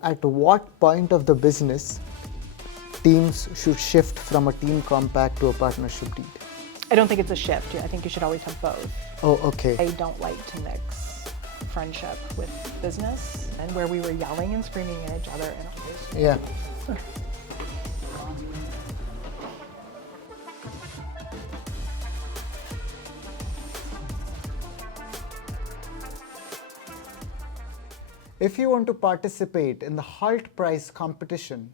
At what point of the business teams should shift from a team compact to a partnership deed? I don't think it's a shift. I think you should always have both. Oh, okay. I don't like to mix friendship with business, and where we were yelling and screaming at each other. Yeah. If you want to participate in the Hult Prize competition,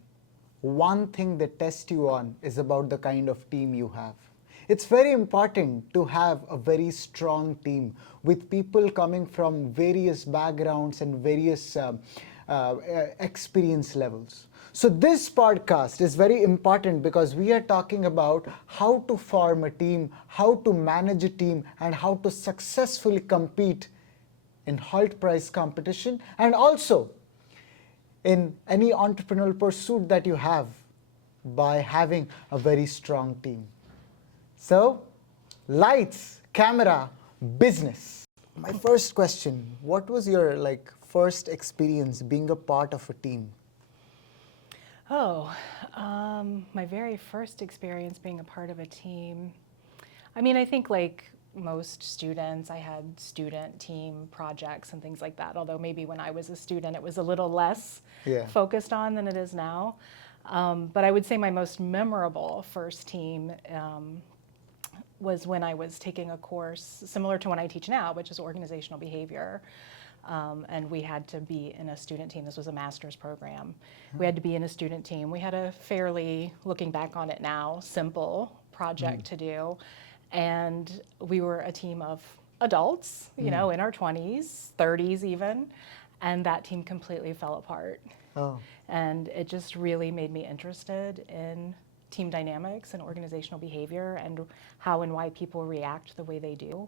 one thing they test you on is about the kind of team you have. It's very important to have a very strong team with people coming from various backgrounds and various experience levels. So this podcast is very important because we are talking about how to form a team, how to manage a team, and how to successfully compete in Hult Prize competition, and also in any entrepreneurial pursuit that you have by having a very strong team. So, lights, camera, business. My first question, what was your first experience being a part of a team? My very first experience being a part of a team. I think like most students, I had student team projects and things like that, although maybe when I was a student it was a little less focused on than it is now. But I would say my most memorable first team was when I was taking a course similar to one I teach now, which is organizational behavior. And we had to be in a student team. This was a master's program. We had to be in a student team. We had a fairly, looking back on it now, simple project to do. And we were a team of adults, in our 20s, 30s even, and that team completely fell apart. Oh. And it just really made me interested in team dynamics and organizational behavior and how and why people react the way they do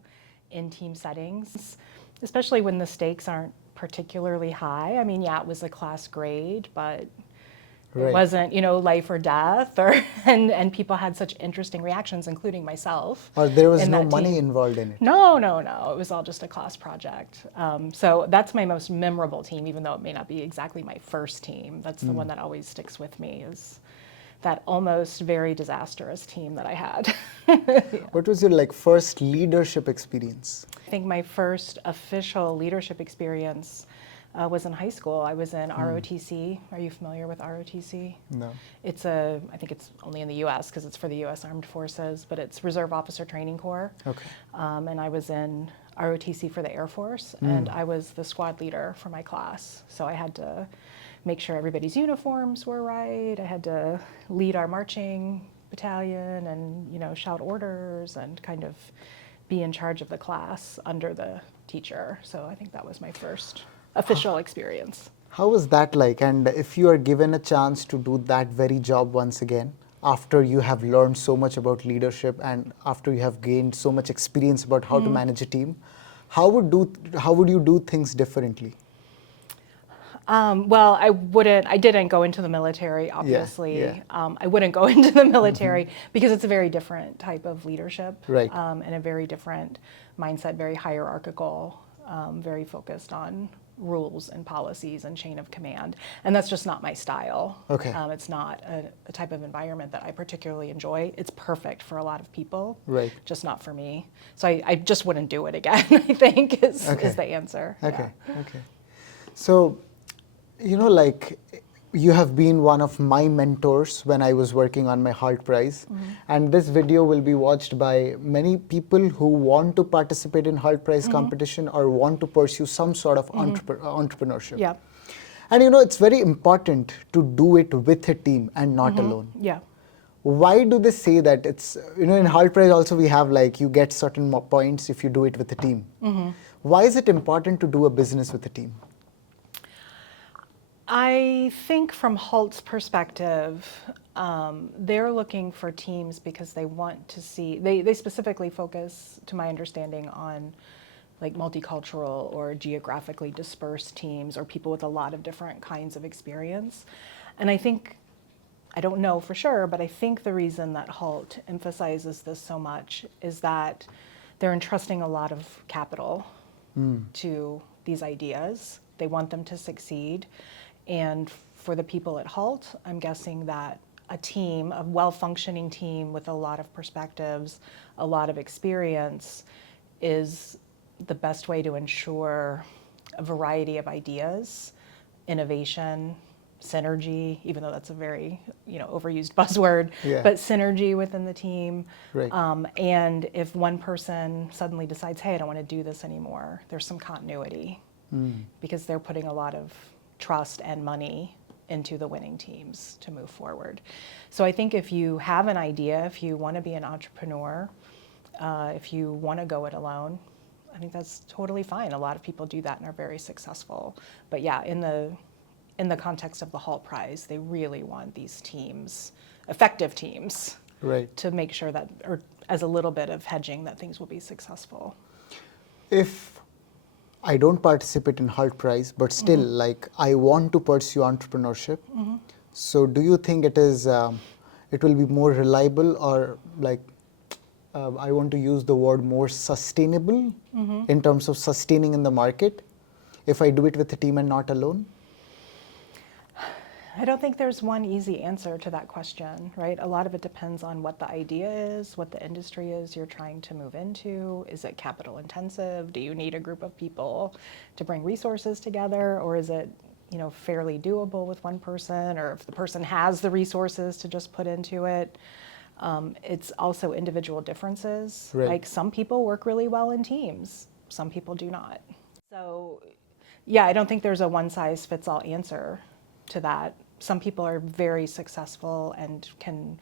in team settings, especially when the stakes aren't particularly high. It was a class grade, but it wasn't, life or death, and people had such interesting reactions, including myself. Or there was no money involved in it? No. It was all just a class project. So that's my most memorable team, even though it may not be exactly my first team. That's the one that always sticks with me, is that almost very disastrous team that I had. What was your first leadership experience? I think my first official leadership experience was in high school. I was in ROTC. Are you familiar with ROTC? No. I think it's only in the US because it's for the US Armed Forces, but it's Reserve Officer Training Corps. Okay. And I was in ROTC for the Air Force, and I was the squad leader for my class. So I had to make sure everybody's uniforms were right. I had to lead our marching battalion and, shout orders and kind of be in charge of the class under the teacher. So I think that was my first official experience. How was that like? And if you are given a chance to do that very job once again, after you have learned so much about leadership and after you have gained so much experience about how to manage a team, how would you do things differently? Well, I didn't go into the military, obviously. Yeah. I wouldn't go into the military because it's a very different type of leadership. Right. And a very different mindset, very hierarchical, very focused on rules and policies and chain of command. And that's just not my style. Okay. It's not a type of environment that I particularly enjoy. It's perfect for a lot of people. Right. Just not for me. So I just wouldn't do it again, I think is the answer. Okay. Yeah. Okay. So, you have been one of my mentors when I was working on my Hult Prize. And this video will be watched by many people who want to participate in Hult Prize competition or want to pursue some sort of entrepreneurship. Yeah. And it's very important to do it with a team and not alone. Yeah. Why do they say that? It's, in Hult Prize also we have you get certain points if you do it with a team. Why is it important to do a business with a team? I think from Hult's perspective, they're looking for teams because they want to see, they specifically focus, to my understanding, on multicultural or geographically dispersed teams or people with a lot of different kinds of experience. And I think, I don't know for sure, but I think the reason that Hult emphasizes this so much is that they're entrusting a lot of capital to these ideas. They want them to succeed. And for the people at Hult, I'm guessing that a team, a well-functioning team with a lot of perspectives, a lot of experience, is the best way to ensure a variety of ideas, innovation, synergy, even though that's a very overused buzzword, Yeah. but synergy within the team. Right. And if one person suddenly decides, hey, I don't want to do this anymore, there's some continuity because they're putting a lot of trust and money into the winning teams to move forward. So I think if you have an idea, if you want to be an entrepreneur, if you want to go it alone, I think that's totally fine. A lot of people do that and are very successful. But yeah, in the context of the Hult Prize, they really want these teams, effective teams, Right. to make sure that, or as a little bit of hedging, that things will be successful. If I don't participate in Hult Prize, but still, like, I want to pursue entrepreneurship. So, do you think it will be more reliable, or like, I want to use the word more sustainable in terms of sustaining in the market, if I do it with a team and not alone? I don't think there's one easy answer to that question, right? A lot of it depends on what the idea is, what the industry is you're trying to move into. Is it capital intensive? Do you need a group of people to bring resources together? Or is it, fairly doable with one person? Or if the person has the resources to just put into it? It's also individual differences. Right. Like some people work really well in teams, some people do not. So yeah, I don't think there's a one size fits all answer to that. Some people are very successful and can,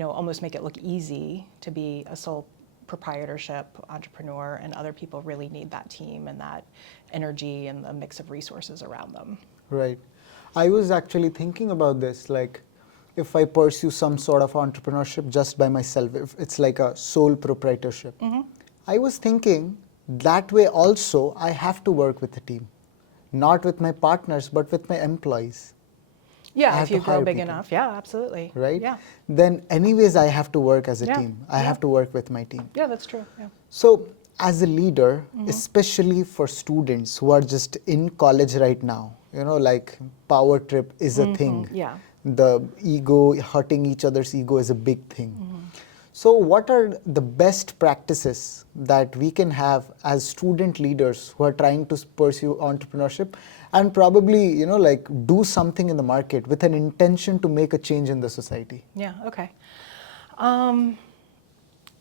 almost make it look easy to be a sole proprietorship entrepreneur, and other people really need that team and that energy and the mix of resources around them. Right. I was actually thinking about this, like, if I pursue some sort of entrepreneurship just by myself, if it's like a sole proprietorship, I was thinking that way also I have to work with a team, not with my partners, but with my employees. I Yeah, have if you to grow hire big people. enough, yeah, absolutely. Right? Yeah, Then anyways, I have to work as a Yeah, team. I yeah. have to work with my team. yeah, that's true. Yeah. So as a leader, especially for students who are just in college right now, like power trip is a thing. Yeah. The ego, hurting each other's ego is a big thing. So what are the best practices that we can have as student leaders who are trying to pursue entrepreneurship and probably, like do something in the market with an intention to make a change in the society? Yeah, okay.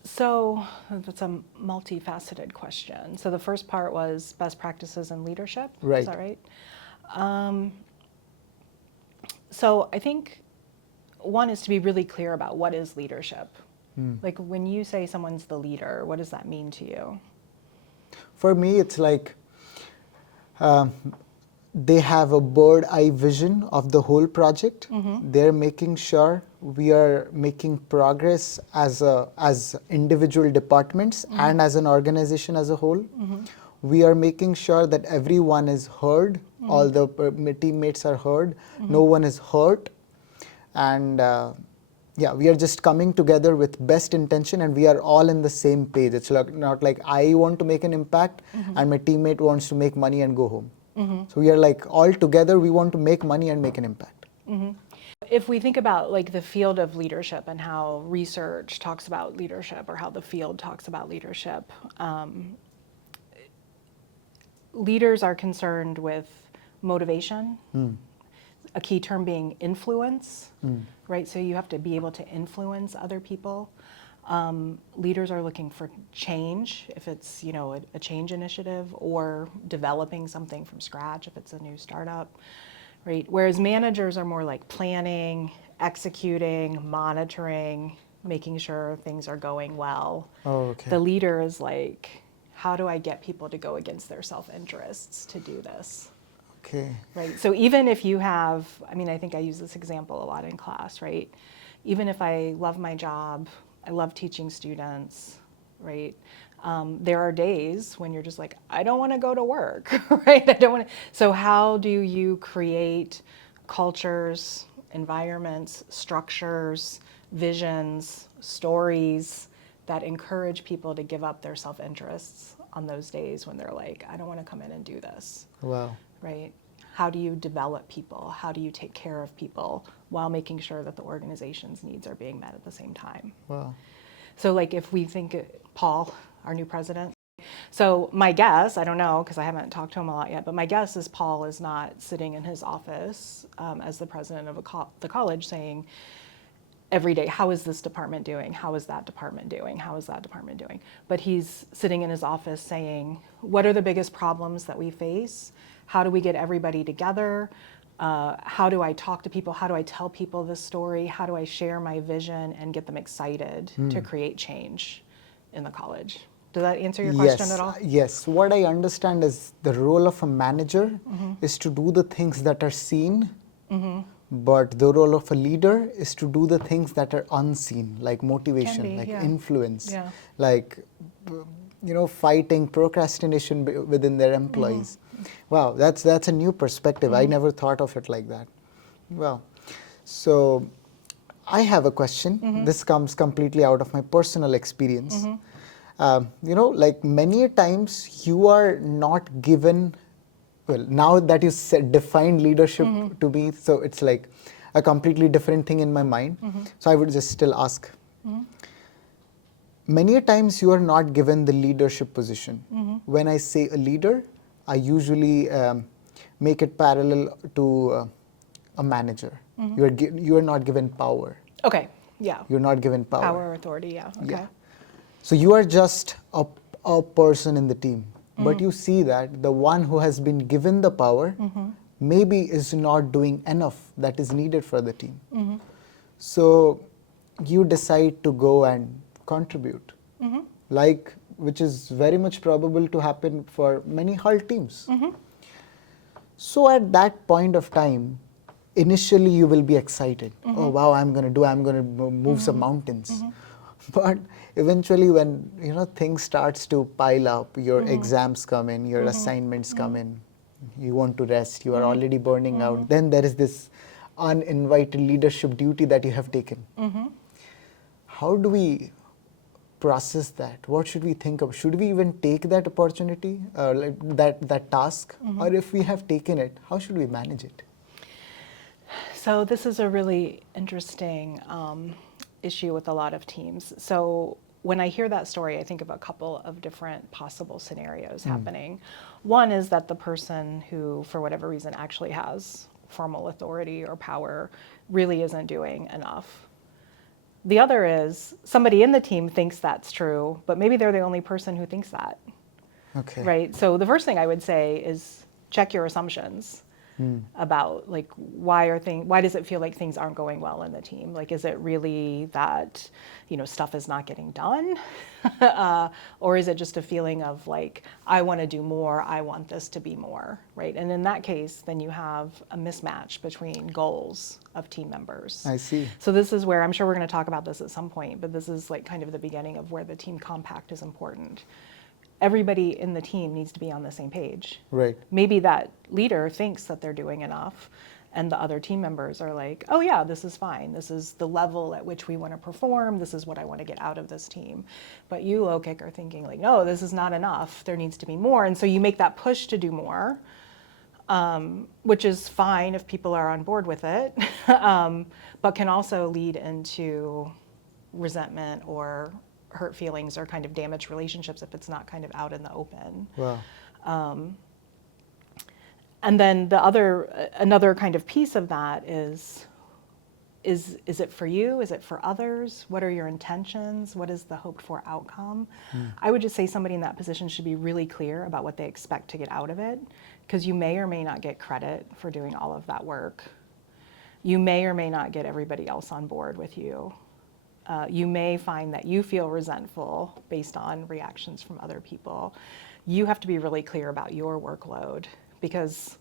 So that's a multifaceted question. So the first part was best practices in leadership. Right. Is that right? So I think one is to be really clear about what is leadership. Like when you say someone's the leader, what does that mean to you? For me, it's like they have a bird eye vision of the whole project. They're making sure we are making progress as individual departments and as an organization as a whole. We are making sure that everyone is heard, all the teammates are heard, no one is hurt, and yeah, we are just coming together with best intention and we are all in the same page. It's like, not like I want to make an impact and my teammate wants to make money and go home. So we are like all together, we want to make money and make an impact. If we think about like the field of leadership and how research talks about leadership or how the field talks about leadership, leaders are concerned with motivation, a key term being influence, right? So you have to be able to influence other people. Leaders are looking for change, if it's a change initiative, or developing something from scratch if it's a new startup, right? Whereas managers are more like planning, executing, monitoring, making sure things are going well. Oh, okay. The leader is like, how do I get people to go against their self-interests to do this? Okay. Right. So even if you have, I think I use this example a lot in class, right? Even if I love my job, I love teaching students, right? There are days when you're just like, I don't want to go to work, right? I don't want to. So how do you create cultures, environments, structures, visions, stories that encourage people to give up their self-interests on those days when they're like, I don't want to come in and do this. Wow. Right. how do you develop people? How do you take care of people while making sure that the organization's needs are being met at the same time? Wow. So like if we think Paul, our new president, so my guess, I don't know because I haven't talked to him a lot yet, but my guess is Paul is not sitting in his office as the president of the college saying every day, how is this department doing? How is that department doing? How is that department doing? But he's sitting in his office saying, what are the biggest problems that we face? How do we get everybody together? How do I talk to people? How do I tell people this story? How do I share my vision and get them excited to create change in the college? Does that answer your question at all? Yes. What I understand is the role of a manager is to do the things that are seen, but the role of a leader is to do the things that are unseen, like motivation, like influence, like fighting procrastination within their employees. Wow, that's a new perspective. I never thought of it like that. Wow. So I have a question. This comes completely out of my personal experience. Like many a times you are not given, well, now that you defined leadership to me, so it's like a completely different thing in my mind. So I would just still ask. Many a times you are not given the leadership position. When I say a leader, I usually make it parallel to a manager. You are not given power. Okay, yeah. You're not given power. Power, authority, yeah, okay. Yeah. So you are just a person in the team. But you see that the one who has been given the power maybe is not doing enough that is needed for the team. So you decide to go and contribute, which is very much probable to happen for many Hult teams. So at that point of time, initially you will be excited. Oh wow, I'm going to move some mountains. But eventually when things starts to pile up, your exams come in, your assignments come in, you want to rest, you are already burning out, then there is this uninvited leadership duty that you have taken. How do we process that? What should we think of? Should we even take that opportunity, like that task? Or if we have taken it, how should we manage it? So this is a really interesting issue with a lot of teams. So when I hear that story, I think of a couple of different possible scenarios happening. One is that the person who, for whatever reason, actually has formal authority or power really isn't doing enough. The other is somebody in the team thinks that's true, but maybe they're the only person who thinks that. Okay. Right? So the first thing I would say is check your assumptions. About like why does it feel like things aren't going well in the team? Like, is it really that stuff is not getting done, or is it just a feeling of like I want to do more, I want this to be more, right? And in that case, then you have a mismatch between goals of team members. I see. So this is where I'm sure we're going to talk about this at some point, but this is like kind of the beginning of where the team compact is important. Everybody in the team needs to be on the same page. Right. Maybe that leader thinks that they're doing enough, and the other team members are like, oh yeah, this is fine. This is the level at which we want to perform. This is what I want to get out of this team. But you, low kick, are thinking like, no, this is not enough. There needs to be more. And so you make that push to do more, which is fine if people are on board with it, but can also lead into resentment or hurt feelings or kind of damaged relationships if it's not kind of out in the open. Wow. And then another kind of piece of that is it for you? Is it for others? What are your intentions? What is the hoped for outcome? I would just say somebody in that position should be really clear about what they expect to get out of it, because you may or may not get credit for doing all of that work. You may or may not get everybody else on board with you. You may find that you feel resentful based on reactions from other people. You have to be really clear about your workload, because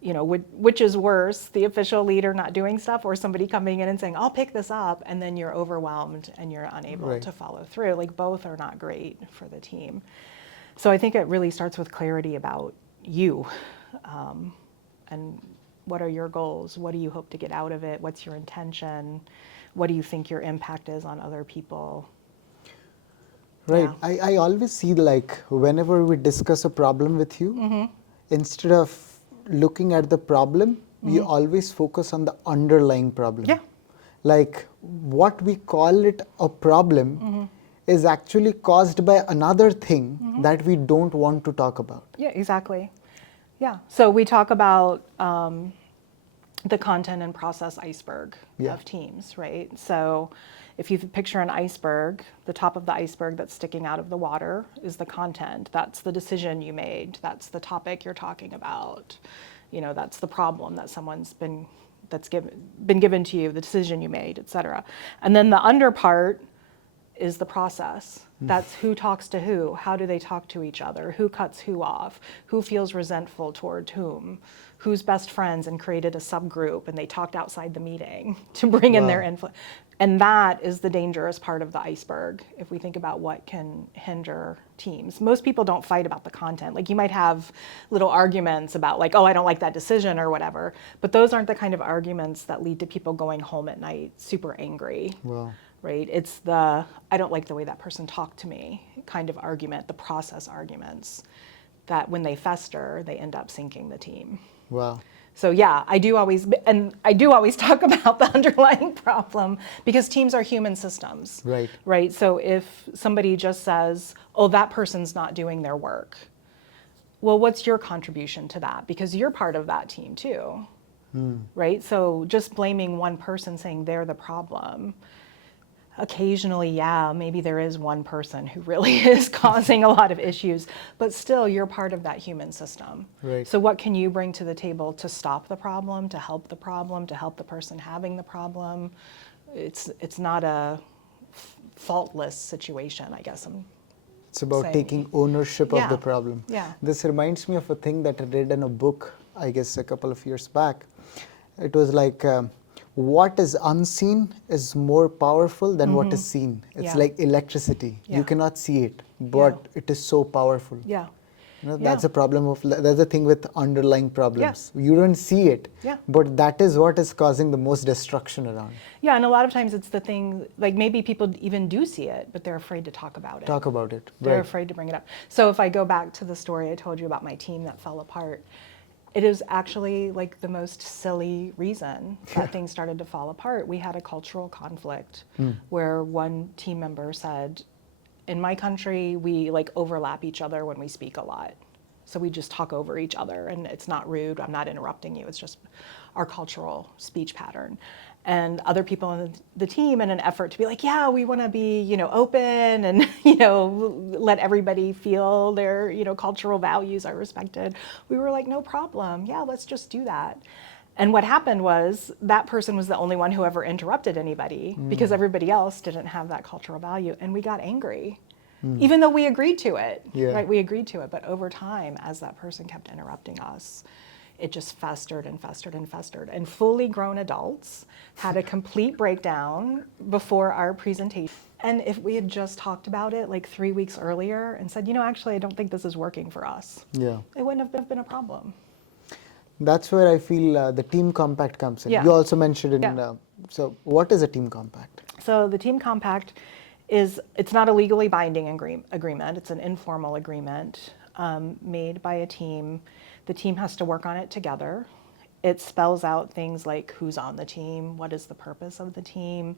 which is worse, the official leader not doing stuff or somebody coming in and saying, I'll pick this up, and then you're overwhelmed and you're unable to follow through. Like, both are not great for the team. So I think it really starts with clarity about you, and what are your goals? What do you hope to get out of it? What's your intention? What do you think your impact is on other people? Right. Yeah. I always see, like, whenever we discuss a problem with you, instead of looking at the problem, we always focus on the underlying problem. Yeah. Like what we call it a problem is actually caused by another thing that we don't want to talk about. Yeah, exactly. Yeah. So we talk about the content and process iceberg Yeah. of teams, right? So if you picture an iceberg, the top of the iceberg that's sticking out of the water is the content. That's the decision you made. That's the topic you're talking about. You know, that's the problem that someone's been given to you, the decision you made, et cetera. And then the under part is the process. That's who talks to who, how do they talk to each other, who cuts who off, who feels resentful toward whom, who's best friends and created a subgroup and they talked outside the meeting to bring in their influence. And that is the dangerous part of the iceberg if we think about what can hinder teams. Most people don't fight about the content. Like you might have little arguments about like, oh, I don't like that decision or whatever, but those aren't the kind of arguments that lead to people going home at night super angry. Wow. Right? It's the, I don't like the way that person talked to me kind of argument, the process arguments that when they fester, they end up sinking the team. Wow. So yeah, I do always talk about the underlying problem because teams are human systems. Right. Right? So if somebody just says, oh, that person's not doing their work, well, what's your contribution to that? Because you're part of that team too. Right? So just blaming one person saying they're the problem, occasionally, yeah, maybe there is one person who really is causing a lot of issues, but still you're part of that human system. Right. So what can you bring to the table to stop the problem, to help the person having the problem? It's not a faultless situation, I guess It's about saying. taking ownership of Yeah. the problem. Yeah. This reminds me of a thing that I read in a book, I guess a couple of years back. It was like, what is unseen is more powerful than what is seen. It's Yeah. like electricity. Yeah. You cannot see it, but it is so powerful. Yeah. You know, Yeah. that's a problem that's the thing with underlying problems. You don't see it, Yeah. but that is what is causing the most destruction around. Yeah, and a lot of times it's the thing, like maybe people even do see it, but they're afraid to talk about it. Talk about it. They're Right. afraid to bring it up. So if I go back to the story I told you about my team that fell apart, it is actually like the most silly reason that things started to fall apart. We had a cultural conflict where one team member said, in my country, we like overlap each other when we speak a lot. So we just talk over each other and it's not rude, I'm not interrupting you, it's just our cultural speech pattern. And other people on the team, in an effort to be like, yeah, we want to be, you know, open and, you know, let everybody feel their, you know, cultural values are respected. We were like, no problem. Yeah, let's just do that. And what happened was that person was the only one who ever interrupted anybody because everybody else didn't have that cultural value. And we got angry, even though we agreed to it, right? We agreed to it. But over time, as that person kept interrupting us, it just festered and festered and festered. And fully grown adults had a complete breakdown before our presentation. And if we had just talked about it like 3 weeks earlier and said, you know, actually, I don't think this is working for us, Yeah. it wouldn't have been a problem. That's where I feel the team compact comes in. Yeah. You also mentioned in, Yeah. So what is a team compact? So the team compact it's not a legally binding agreement. It's an informal agreement made by a team. The team has to work on it together. It spells out things like who's on the team, what is the purpose of the team,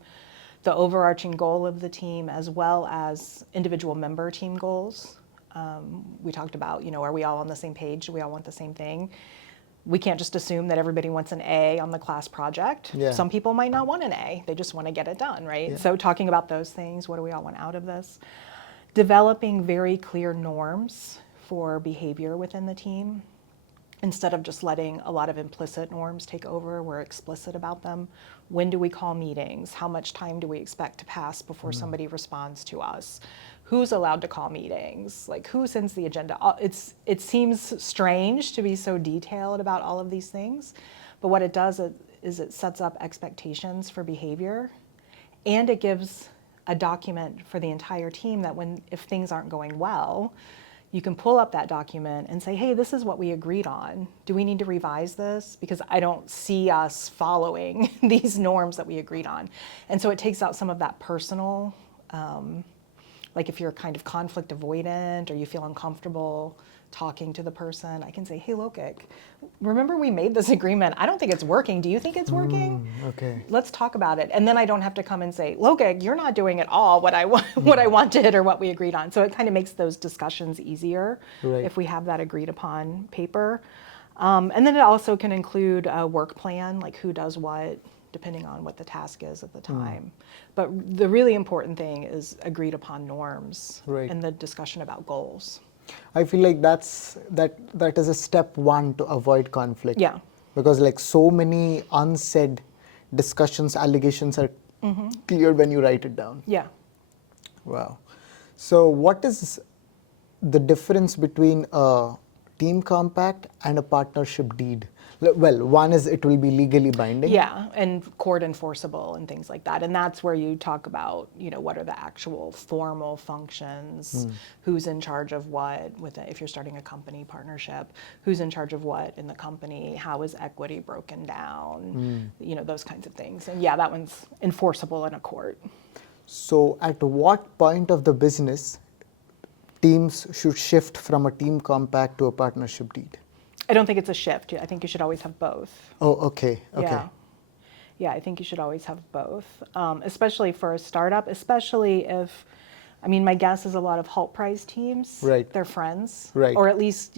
the overarching goal of the team, as well as individual member team goals. We talked about, you know, are we all on the same page? Do we all want the same thing? We can't just assume that everybody wants an A on the class project. Yeah. Some people might not want an A. They just want to get it done, right? Yeah. So talking about those things, what do we all want out of this? Developing very clear norms for behavior within the team. Instead of just letting a lot of implicit norms take over, we're explicit about them. When do we call meetings? How much time do we expect to pass before somebody responds to us? Who's allowed to call meetings? Like who sends the agenda? It seems strange to be so detailed about all of these things, but what it does is it sets up expectations for behavior, and it gives a document for the entire team that if things aren't going well, you can pull up that document and say, hey, this is what we agreed on. Do we need to revise this? Because I don't see us following these norms that we agreed on. And so it takes out some of that personal like if you're kind of conflict avoidant or you feel uncomfortable talking to the person, I can say, hey, Lokik, remember we made this agreement. I don't think it's working. Do you think it's working? Okay. Let's talk about it. And then I don't have to come and say, Lokik, you're not doing at all what I what I wanted or what we agreed on. So it kind of makes those discussions easier Right. if we have that agreed upon paper. And then it also can include a work plan, like who does what, depending on what the task is at the time. But the really important thing is agreed upon norms Right. and the discussion about goals. I feel like that is a step one to avoid conflict. Yeah. Because like so many unsaid discussions, allegations are clear when you write it down. Yeah. Wow. So what is the difference between a team compact and a partnership deed? Well, one is it will be legally binding. Yeah, and court enforceable and things like that. And that's where you talk about, what are the actual formal functions, who's in charge of what if you're starting a company partnership, who's in charge of what in the company, how is equity broken down, those kinds of things. And yeah, that one's enforceable in a court. So at what point of the business teams should shift from a team compact to a partnership deed? I don't think it's a shift. I think you should always have both. Oh, okay. Yeah. Yeah, I think you should always have both, especially for a startup, especially if, my guess is a lot of Hult Prize teams, Right. they're friends, Right. or at least,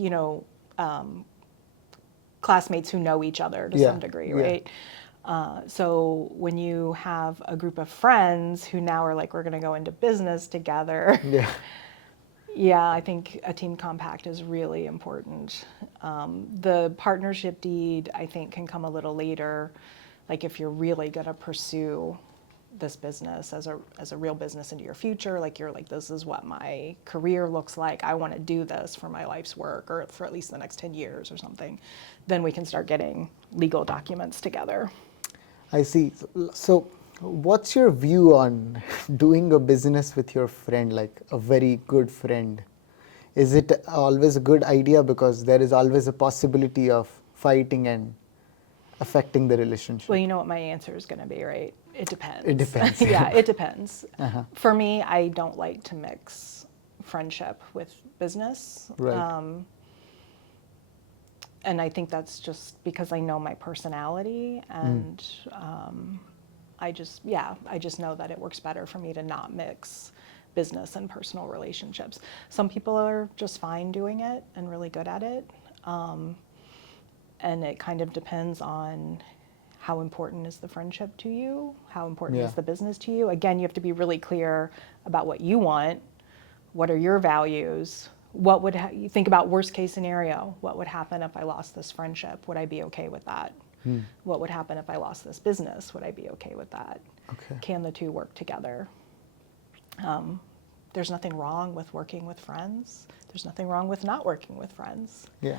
classmates who know each other to some degree, Yeah. right? So when you have a group of friends who now are like, we're going to go into business together. Yeah. Yeah, I think a team compact is really important. The partnership deed, I think, can come a little later, like if you're really going to pursue this business as a real business into your future, like you're like, this is what my career looks like, I want to do this for my life's work or for at least the next 10 years or something, then we can start getting legal documents together. I see. So what's your view on doing a business with your friend, like a very good friend? Is it always a good idea because there is always a possibility of fighting and affecting the relationship? Well, you know what my answer is going to be, right? It depends. It depends. Yeah, it depends. Uh-huh. For me, I don't like to mix friendship with business. Right. And I think that's just because I know my personality and I just know that it works better for me to not mix business and personal relationships. Some people are just fine doing it and really good at it. And it kind of depends on how important is the friendship to you, how important is the business to you. Again, you have to be really clear about what you want, what are your values, what would you think about worst case scenario, what would happen if I lost this friendship, would I be okay with that? What would happen if I lost this business? Would I be okay with that? Okay. Can the two work together? There's nothing wrong with working with friends. There's nothing wrong with not working with friends. Yeah.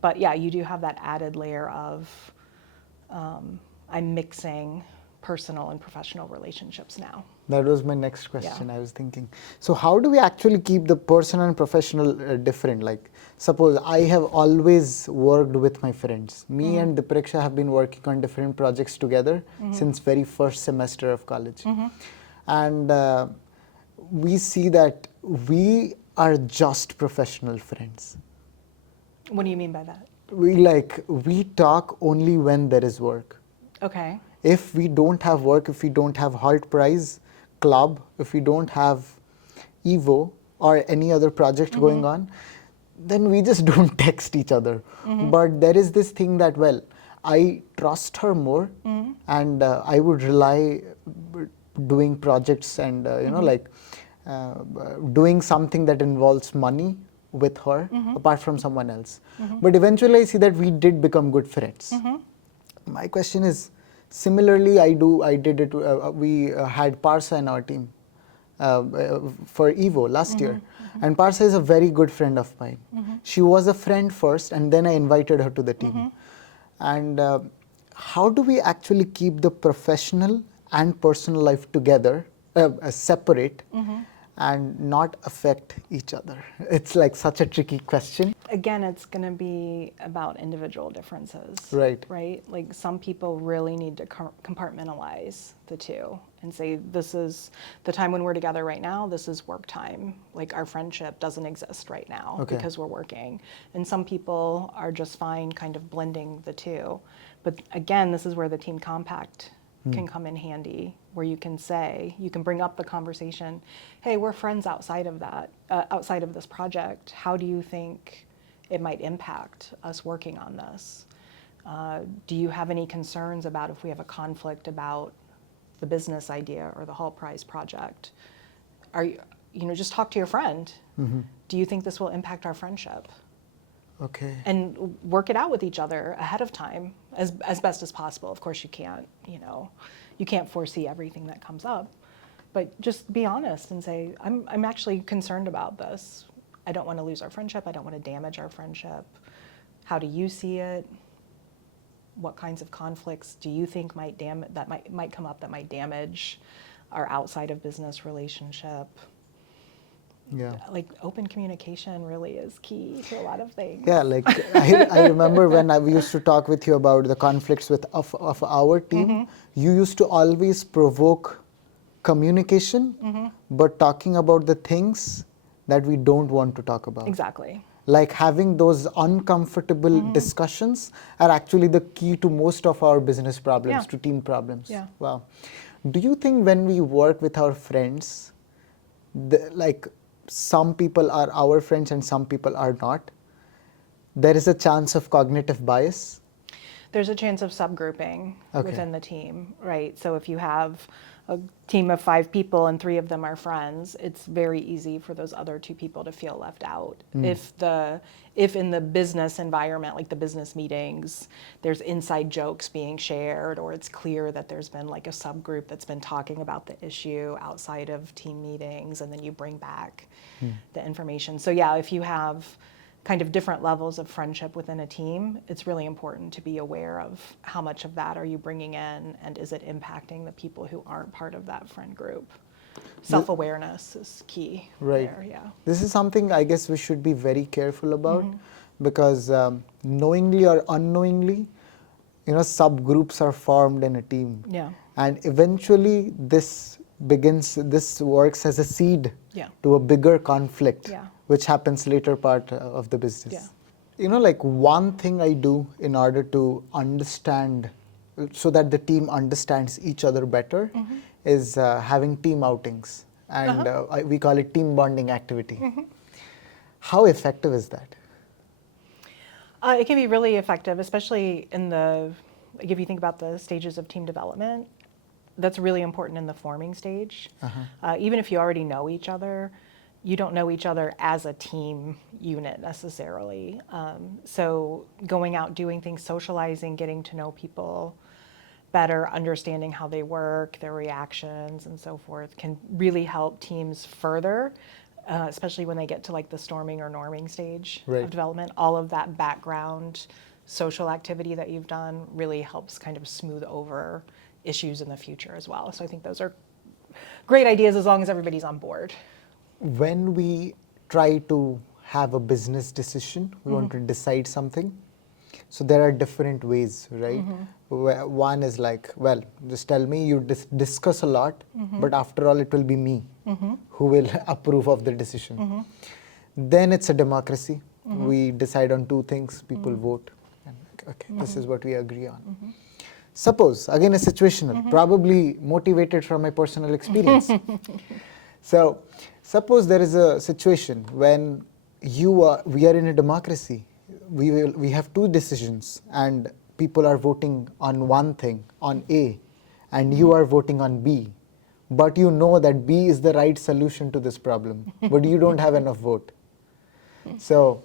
But yeah, you do have that added layer of I'm mixing personal and professional relationships now. That was my next question. I was thinking, so how do we actually keep the personal and professional different? Like, suppose I have always worked with my friends. Me and Dipreksha have been working on different projects together since very first semester of college. And we see that we are just professional friends. What do you mean by that? We talk only when there is work. Okay. If we don't have work, if we don't have Hult Prize club, if we don't have Evo or any other project going on, then we just don't text each other. But there is this thing that, well, I trust her more and I would rely doing projects and, doing something that involves money with her apart from someone else. But eventually I see that we did become good friends. My question is, similarly, we had Parsa in our team for Evo last year. And Parsa is a very good friend of mine. She was a friend first and then I invited her to the team. And how do we actually keep the professional and personal life together, separate, and not affect each other? It's like such a tricky question. Again, it's going to be about individual differences. Right. Right? Like some people really need to compartmentalize the two and say, this is the time when we're together right now, this is work time. Like our friendship doesn't exist right now Okay. because we're working. And some people are just fine kind of blending the two. But again, this is where the team compact can come in handy, where you can say, you can bring up the conversation, hey, we're friends outside of that, outside of this project. How do you think it might impact us working on this? Do you have any concerns about if we have a conflict about the business idea or the Hult Prize project? Are you, just talk to your friend. Do you think this will impact our friendship? Okay. And work it out with each other ahead of time as best as possible. Of course, you can't, you can't foresee everything that comes up, but just be honest and say, I'm actually concerned about this. I don't want to lose our friendship. I don't want to damage our friendship. How do you see it? What kinds of conflicts do you think might come up that might damage our outside of business relationship? Yeah. Like open communication really is key to a lot of things. Yeah, like I remember when we used to talk with you about the conflicts of our team, you used to always provoke communication, but talking about the things that we don't want to talk about. Exactly. Like having those uncomfortable discussions are actually the key to most of our business problems, Yeah. to team problems. Yeah. Wow. Do you think when we work with our friends, like some people are our friends and some people are not, there is a chance of cognitive bias? There's a chance of subgrouping Okay. within the team, right? So if you have a team of 5 people and 3 of them are friends, it's very easy for those other 2 people to feel left out. If in the business environment, like the business meetings, there's inside jokes being shared, or it's clear that there's been like a subgroup that's been talking about the issue outside of team meetings, and then you bring back the information. So yeah, if you have kind of different levels of friendship within a team, it's really important to be aware of how much of that are you bringing in, and is it impacting the people who aren't part of that friend group. Self-awareness is key. Right. There, yeah. This is something I guess we should be very careful about, because knowingly or unknowingly, subgroups are formed in a team. Yeah. And eventually this works as a seed Yeah. to a bigger conflict, Yeah. which happens later part of the business. Yeah. Like one thing I do in order to understand, so that the team understands each other better, is having team outings. And we call it team bonding activity. How effective is that? It can be really effective, especially if you think about the stages of team development. That's really important in the forming stage. Even if you already know each other, you don't know each other as a team unit necessarily. So going out, doing things, socializing, getting to know people better, understanding how they work, their reactions and so forth, can really help teams further, especially when they get to like the storming or norming stage of development. All of that background social activity that you've done really helps kind of smooth over issues in the future as well. So I think those are great ideas as long as everybody's on board. When we try to have a business decision, we want to decide something. So there are different ways, right? One is like, well, just tell me, you discuss a lot, but after all, it will be me who will approve of the decision. Then it's a democracy. We decide on 2 things, people vote, and okay, this is what we agree on. Suppose, again, a situational, probably motivated from my personal experience. So, suppose there is a situation when we are in a democracy. We have 2 decisions, and people are voting on one thing, on A, and you are voting on B. But you know that B is the right solution to this problem, but you don't have enough vote. So,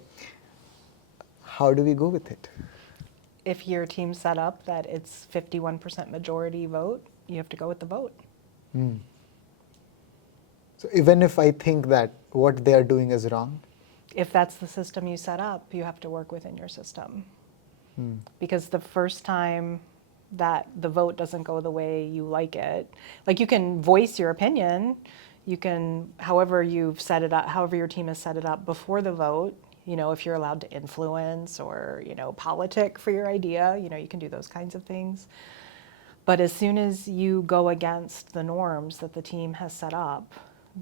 how do we go with it? If your team's set up that it's 51% majority vote, you have to go with the vote. So even if I think that what they are doing is wrong? If that's the system you set up, you have to work within your system. Because the first time that the vote doesn't go the way you like it, like you can voice your opinion, you can, however you've set it up, however your team has set it up before the vote, You know, if you're allowed to influence or, you know, politic for your idea, you know, you can do those kinds of things. But as soon as you go against the norms that the team has set up,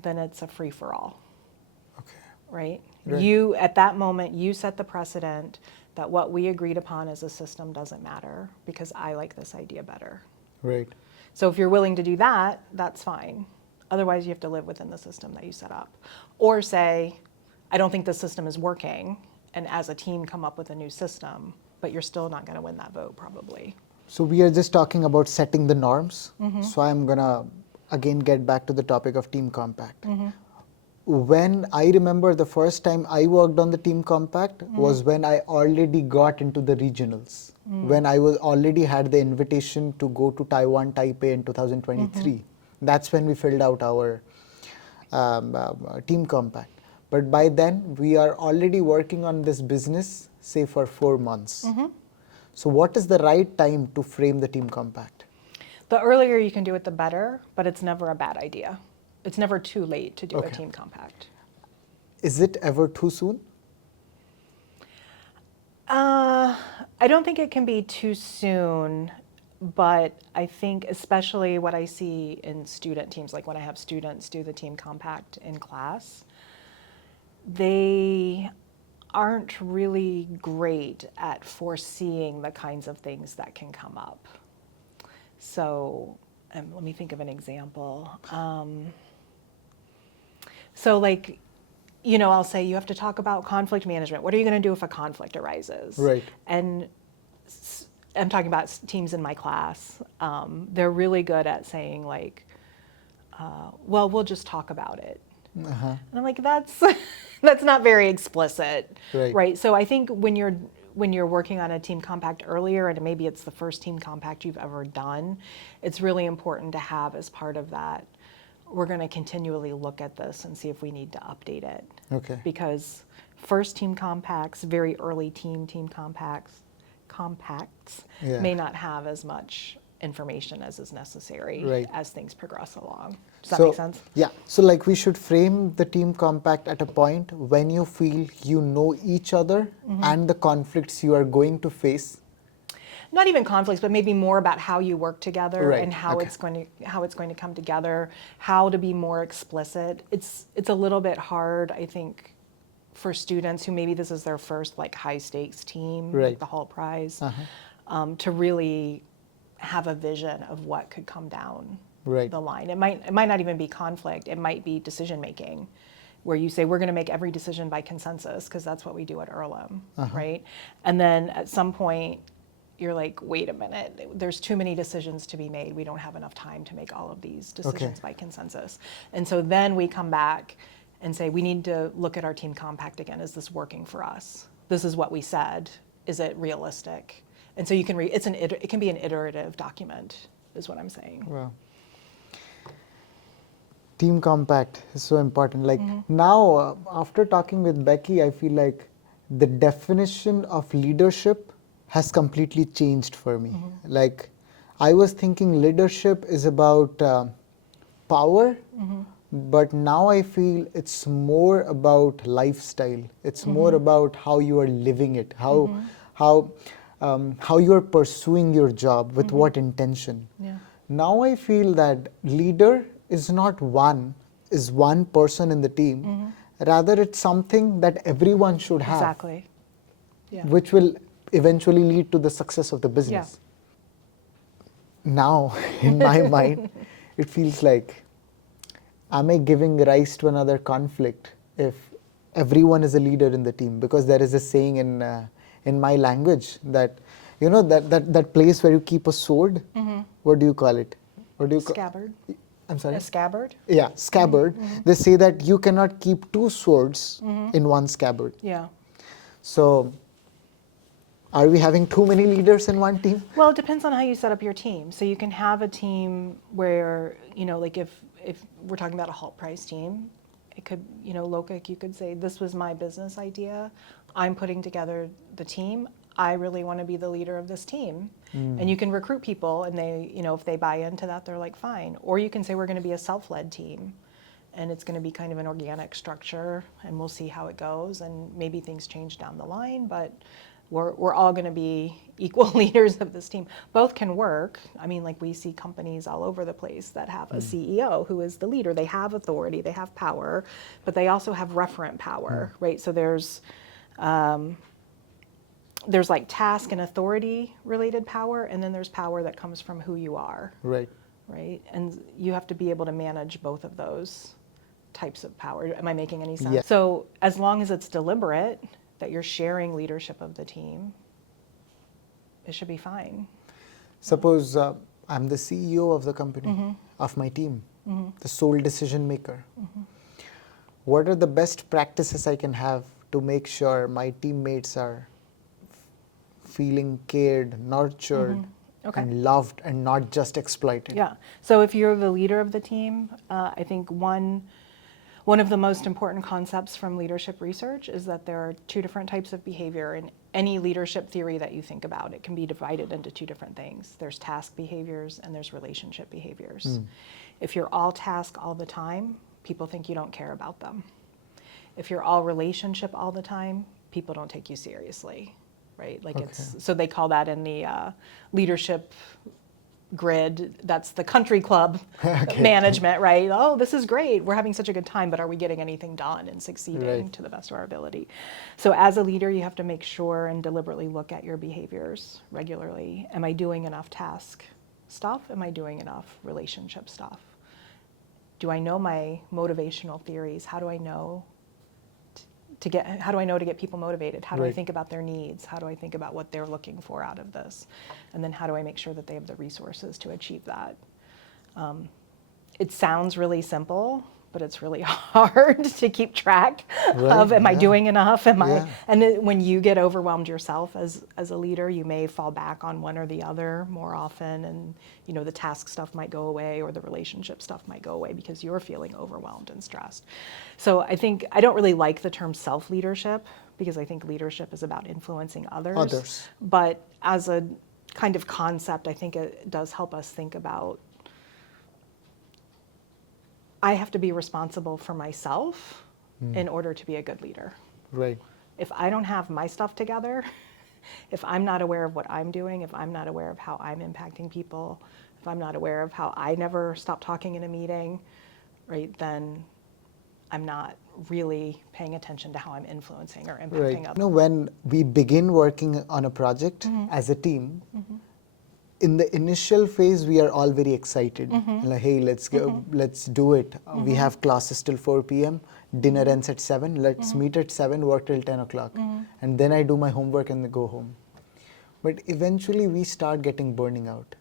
then it's a free-for-all. Okay. Right? Right. You, at that moment, you set the precedent that what we agreed upon as a system doesn't matter because I like this idea better. Right. So if you're willing to do that, that's fine. Otherwise, you have to live within the system that you set up. Or say, I don't think the system is working, and as a team come up with a new system, but you're still not going to win that vote probably. So we are just talking about setting the norms. So I'm gonna again get back to the topic of team compact. When I remember the first time I worked on the team compact was when I already got into the regionals. When I was already had the invitation to go to Taiwan, Taipei in 2023. That's when we filled out our team compact. But by then we are already working on this business, say for 4 months. So what is the right time to frame the team compact? The earlier you can do it, the better, but it's never a bad idea. It's never too late to do a team compact. Is it ever too soon? I don't think it can be too soon, but I think especially what I see in student teams, like when I have students do the team compact in class, they aren't really great at foreseeing the kinds of things that can come up. So let me think of an example. So like, you know, I'll say you have to talk about conflict management. What are you going to do if a conflict arises? Right. And I'm talking about teams in my class. They're really good at saying like, well, we'll just talk about it. And I'm like, that's not very explicit, Right. So I think when you're working on a team compact earlier, and maybe it's the first team compact you've ever done, it's really important to have as part of that, we're going to continually look at this and see if we need to update it. Okay. Because first team compacts, very early team compacts Yeah. may not have as much information as is necessary Right. as things progress along. Does that So, make sense? Yeah. So like we should frame the team compact at a point when you feel you know each other and the conflicts you are going to face. Not even conflicts, but maybe more about how you work together Right, and how okay. it's going to come together, how to be more explicit. It's a little bit hard, I think, for students who maybe this is their first like high stakes team, Right. like the Hult Prize, to really have a vision of what could come down Right. the line. It might not even be conflict. It might be decision making, where you say we're going to make every decision by consensus because that's what we do at Earlham, right? And then at some point you're like, wait a minute, there's too many decisions to be made. We don't have enough time to make all of these decisions by consensus. And so then we come back and say, we need to look at our team compact again. Is this working for us? This is what we said. Is it realistic? And so you can it can be an iterative document, is what I'm saying. Wow. Team compact is so important. Like now, after talking with Becky, I feel like the definition of leadership has completely changed for me. Like I was thinking leadership is about power, but now I feel it's more about lifestyle. It's more about how you are living it, how you are pursuing your job, with what intention. Yeah. Now I feel that leader is not one person in the team. Rather, it's something that everyone should have, Exactly. Yeah. which will eventually lead to the success of the business. Now, in my mind, it feels like, am I giving rise to another conflict if everyone is a leader in the team? Because there is a saying in my language that, you know, that place where you keep a sword, what do you call it? What do you call? Scabbard. I'm sorry? A scabbard? Yeah, scabbard. They say that you cannot keep two swords in one scabbard. Yeah. So, are we having too many leaders in one team? Well, it depends on how you set up your team. So you can have a team where, you know, like if we're talking about a Hult Prize team, it could, you know, Lokik, you could say, this was my business idea. I'm putting together the team. I really want to be the leader of this team. And you can recruit people and they, you know, if they buy into that, they're like, fine. Or you can say, we're going to be a self-led team. and it's going to be kind of an organic structure, and we'll see how it goes, and maybe things change down the line, but we're all going to be equal leaders of this team. Both can work. I mean, like we see companies all over the place that have a CEO who is the leader. They have authority, they have power, but they also have referent power, right? So there's like task and authority related power, and then there's power that comes from who you are. Right. Right? And you have to be able to manage both of those types of power. Am I making any sense? Yeah. So as long as it's deliberate, that you're sharing leadership of the team, it should be fine. Suppose I'm the CEO of the company, of my team, the sole decision maker. What are the best practices I can have to make sure my teammates are feeling cared, nurtured, and loved, and not just exploited? Yeah. So if you're the leader of the team, I think one of the most important concepts from leadership research is that there are two different types of behavior in any leadership theory that you think about. It can be divided into two different things. There's task behaviors and there's relationship behaviors. If you're all task all the time, people think you don't care about them. If you're all relationship all the time, people don't take you seriously, right? Like so they call that in the leadership grid, that's the country club management, right? Oh, this is great. We're having such a good time, but are we getting anything done and succeeding to the best of our ability? So as a leader, you have to make sure and deliberately look at your behaviors regularly. Am I doing enough task stuff? Am I doing enough relationship stuff? Do I know my motivational theories? How do I know to get people motivated? How do I think about their needs? How do I think about what they're looking for out of this? And then how do I make sure that they have the resources to achieve that? It sounds really simple, but it's really hard to keep track of, am I doing enough? And then when you get overwhelmed yourself as a leader, you may fall back on one or the other more often, and the task stuff might go away or the relationship stuff might go away because you're feeling overwhelmed and stressed. So I don't really like the term self-leadership, because I think leadership is about influencing others. But as a kind of concept, I think it does help us think about, I have to be responsible for myself in order to be a good leader. Right. If I don't have my stuff together, if I'm not aware of what I'm doing, if I'm not aware of how I'm impacting people, if I'm not aware of how I never stop talking in a meeting, right, then I'm not really paying attention to how I'm influencing or impacting others. When we begin working on a project as a team, in the initial phase, we are all very excited. Like, hey, let's go, let's do it. We have classes till 4 p.m. Dinner ends at 7. Let's meet at 7, work till 10 o'clock. And then I do my homework and go home. But eventually, we start getting burning out.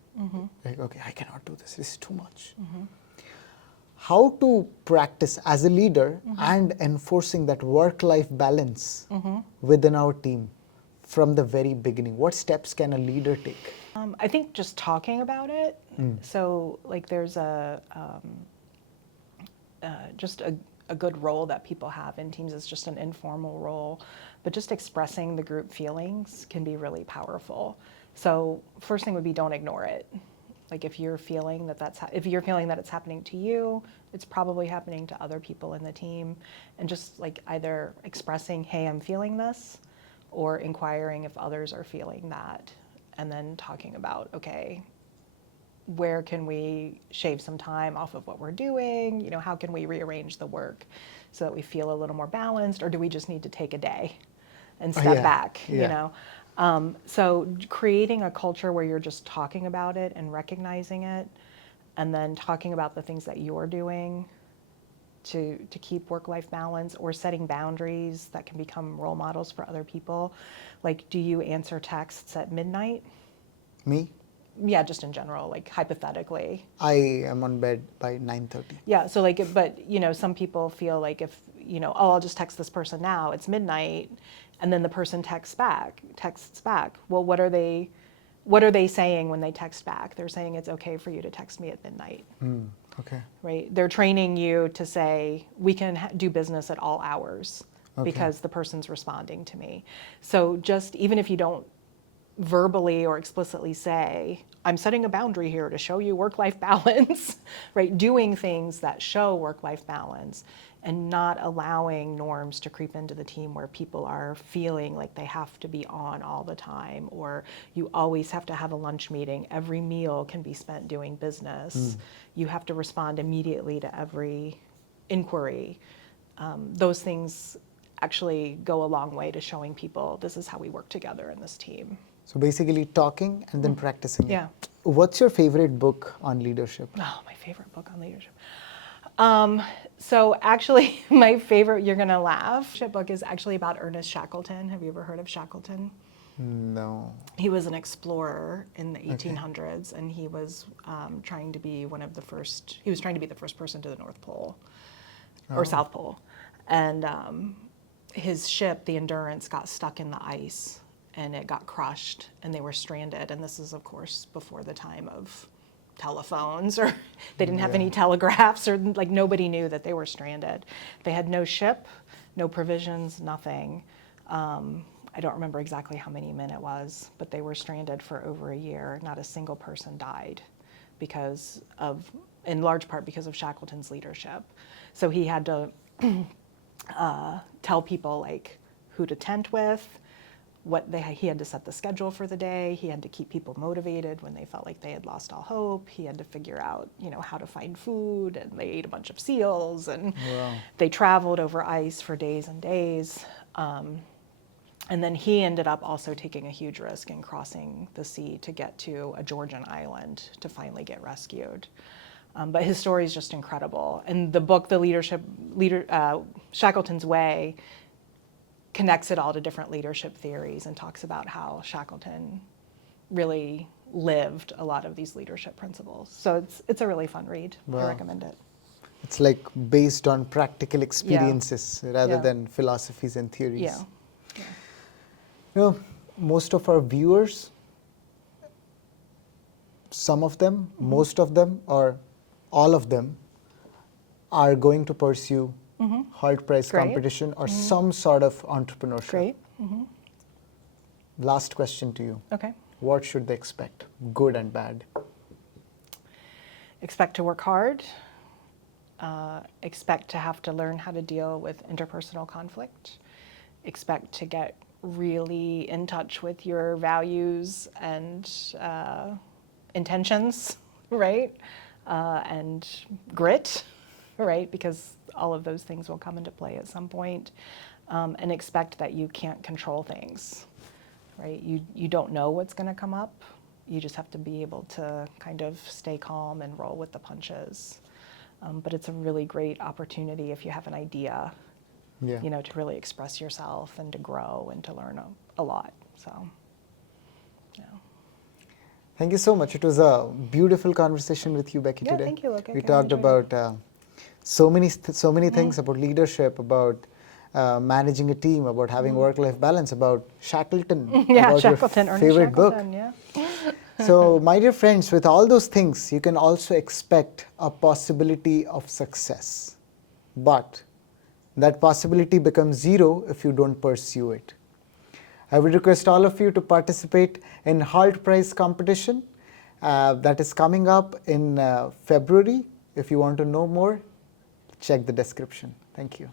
Like, okay, I cannot do this. This is too much. How to practice as a leader and enforcing that work-life balance within our team from the very beginning? What steps can a leader take? I think just talking about it. So like there's just a good role that people have in teams. It's just an informal role, but just expressing the group feelings can be really powerful. So first thing would be, don't ignore it. Like if you're feeling that it's happening to you, it's probably happening to other people in the team. And just like either expressing, hey, I'm feeling this, or inquiring if others are feeling that. And then talking about, okay, where can we shave some time off of what we're doing? How can we rearrange the work so that we feel a little more balanced? Or do we just need to take a day and step back, So creating a culture where you're just talking about it and recognizing it, and then talking about the things that you're doing to keep work-life balance, or setting boundaries that can become role models for other people. Like, do you answer texts at midnight? Me? Yeah, just in general, like hypothetically. I am on bed by 9:30. Yeah, so like, but some people feel like if, I'll just text this person now, it's midnight, and then the person texts back. Well, what are they saying when they text back? They're saying it's okay for you to text me at midnight. Okay. Right? They're training you to say, we can do business at all hours because the person's responding to me. So just, even if you don't verbally or explicitly say, I'm setting a boundary here to show you work-life balance, right? Doing things that show work-life balance and not allowing norms to creep into the team where people are feeling like they have to be on all the time, or you always have to have a lunch meeting. Every meal can be spent doing business. You have to respond immediately to every inquiry. Those things actually go a long way to showing people this is how we work together in this team. So basically talking and then practicing it. Yeah. What's your favorite book on leadership? Oh, my favorite book on leadership. So actually, my favorite, you're gonna laugh, book is actually about Ernest Shackleton. Have you ever heard of Shackleton? No. He was an explorer in the 1800s, and he was trying to be he was trying to be the first person to the North Pole, or South Pole. And his ship, the Endurance, got stuck in the ice, and it got crushed, and they were stranded. And this is, of course, before the time of telephones, or they didn't have any telegraphs, or like nobody knew that they were stranded. They had no ship, no provisions, nothing. I don't remember exactly how many men it was, but they were stranded for over a year. Not a single person died in large part because of Shackleton's leadership. So he had to tell people like who to tent with, he had to set the schedule for the day. He had to keep people motivated when they felt like they had lost all hope. He had to figure out, how to find food, and they ate a bunch of seals, and they traveled over ice for days and days. And then he ended up also taking a huge risk in crossing the sea to get to a Georgian island to finally get rescued. But his story is just incredible. And the book, Shackleton's Way, connects it all to different leadership theories and talks about how Shackleton really lived a lot of these leadership principles. So it's a really fun read. I recommend it. It's like based on practical experiences rather than philosophies and theories. Most of our viewers, some of them, most of them, or all of them are going to pursue Hult Prize competition or some sort of entrepreneurship. Great. Last question to you. Okay. What should they expect, good and bad? Expect to work hard. Expect to have to learn how to deal with interpersonal conflict. Expect to get really in touch with your values and intentions, right? And grit, right? Because all of those things will come into play at some point. And expect that you can't control things, right? You don't know what's going to come up. You just have to be able to kind of stay calm and roll with the punches. But it's a really great opportunity if you have an idea, to really express yourself and to grow and to learn a lot. So, Thank you so much. It was a beautiful conversation with you, Becky, today. Thank you, Luke. We talked about so many things, about leadership, about managing a team, about having work-life balance, about Shackleton, about Shackleton, your Ernest favorite book. Shackleton, So, my dear friends, with all those things, you can also expect a possibility of success. But that possibility becomes zero if you don't pursue it. I would request all of you to participate in Hult Prize competition that is coming up in February. If you want to know more, check the description. Thank you.